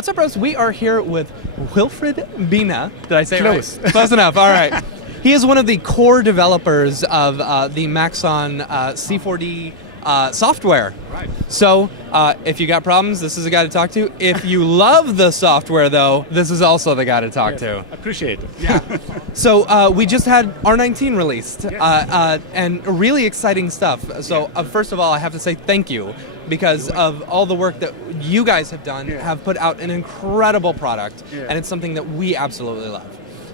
What's up, bros? We are here with Wilfried Behne. Did I say it Close. right? Close enough. All right. He is one of the core developers of the Maxon C4D software. Right. So if you got problems, this is a guy to talk to. If you love the software, though, this is also the guy to talk to. Appreciate it. Yeah. So we just had R19 released, Yes. and really exciting stuff. So first of all, I have to say thank you, because of all the work that you guys have done, have put out an incredible product, and it's something that we absolutely love.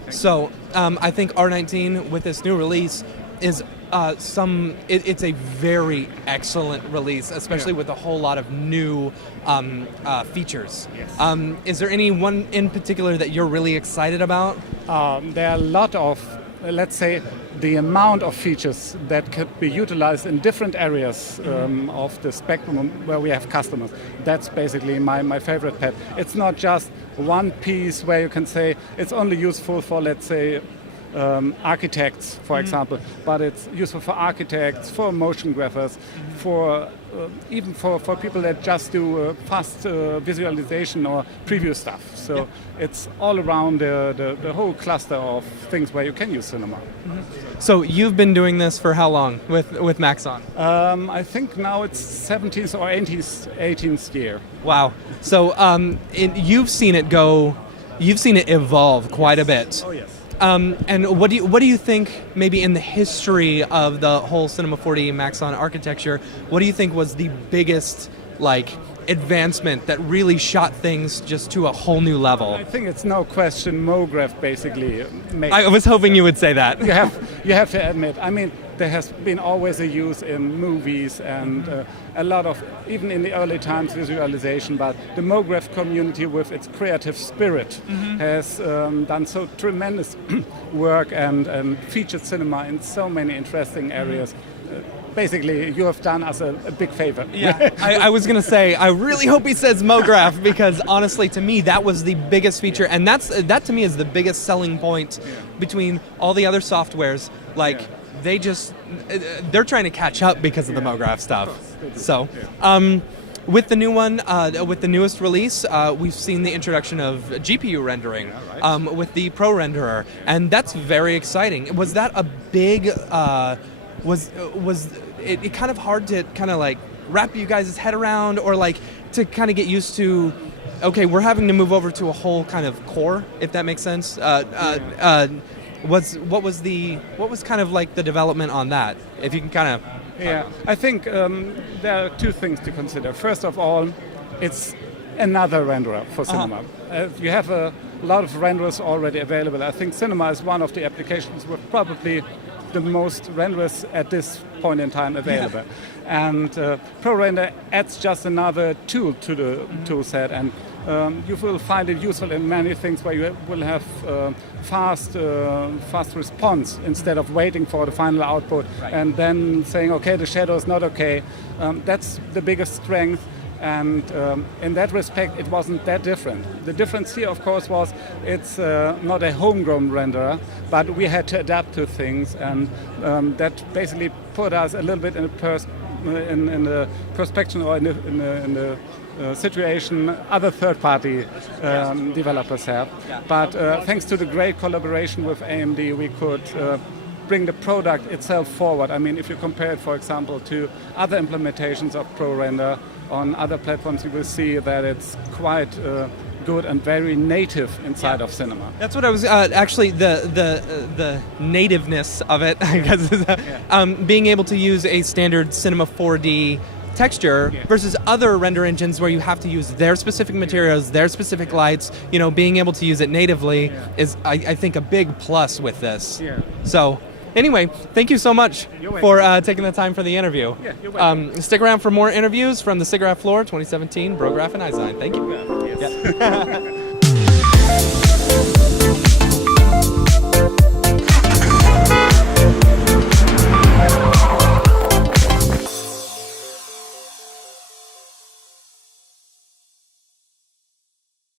So I think R19 with this new release is it's a very excellent release, especially with a whole lot of new features. Yes. Is there any one in particular that you're really excited about? There are a lot of, let's say, the amount of features that could be utilized in different areas of the spectrum where we have customers. That's basically my favorite pet. It's not just one piece where you can say it's only useful for, let's say, architects, for example, but it's useful for architects, for motion graphers, for even for people that just do fast visualization or preview stuff. So it's all around the whole cluster of things where you can use cinema. So you've been doing this for how long with Maxon? I think now it's 17th or 18th year. Wow. So you've seen it evolve quite a bit. Oh yes. And what do you think, maybe in the history of the whole Cinema 4D Maxon architecture, what do you think was the biggest advancement that really shot things just to a whole new level? I think it's no question MoGraph basically made. I was hoping you would say that. You have to admit. I mean, there has been always a use in movies and a lot of, even in the early times, visualization, but the MoGraph community with its creative spirit has done so tremendous work and featured cinema in so many interesting areas. Basically, you have done us a big favor. Yeah, I was going to say, I really hope he says MoGraph, because honestly, to me, that was the biggest feature, and that to me is the biggest selling point between all the other softwares. They're trying to catch up because of the MoGraph stuff. So, with the new one, with the newest release, we've seen the introduction of GPU rendering with the ProRenderer, and that's very exciting. Was that a big? Was it kind of hard to wrap you guys' head around, or to kind of get used to? Okay, we're having to move over to a whole kind of core, if that makes sense. What was kind of the development on that? If you can kind of... Yeah, I think there are two things to consider. First of all, it's another renderer for cinema. You have a lot of renderers already available. I think cinema is one of the applications with probably the most renderers at this point in time available. And ProRender adds just another tool to the tool set, and you will find it useful in many things where you will have fast response instead of waiting for the final output and then saying, okay, the shadow is not okay. That's the biggest strength. And in that respect, it wasn't that different. The difference here, of course, was it's not a homegrown renderer, but we had to adapt to things, and that basically put us a little bit in the perspection or in the situation other third-party developers have. But thanks to the great collaboration with AMD, we could bring the product itself forward. I mean, if you compare it, for example, to other implementations of ProRender on other platforms, you will see that it's quite good and very native inside of cinema. That's what I was actually the nativeness of it, I guess, being able to use a standard Cinema 4D texture versus other render engines where you have to use their specific materials, their specific lights. Being able to use it natively is, I think, a big plus with this. So. Anyway, thank you so much for taking the time for the interview. Yeah, you're welcome. Stick around for more interviews from the Siggraph floor 2017, ProRender and Design. Thank you. Yes.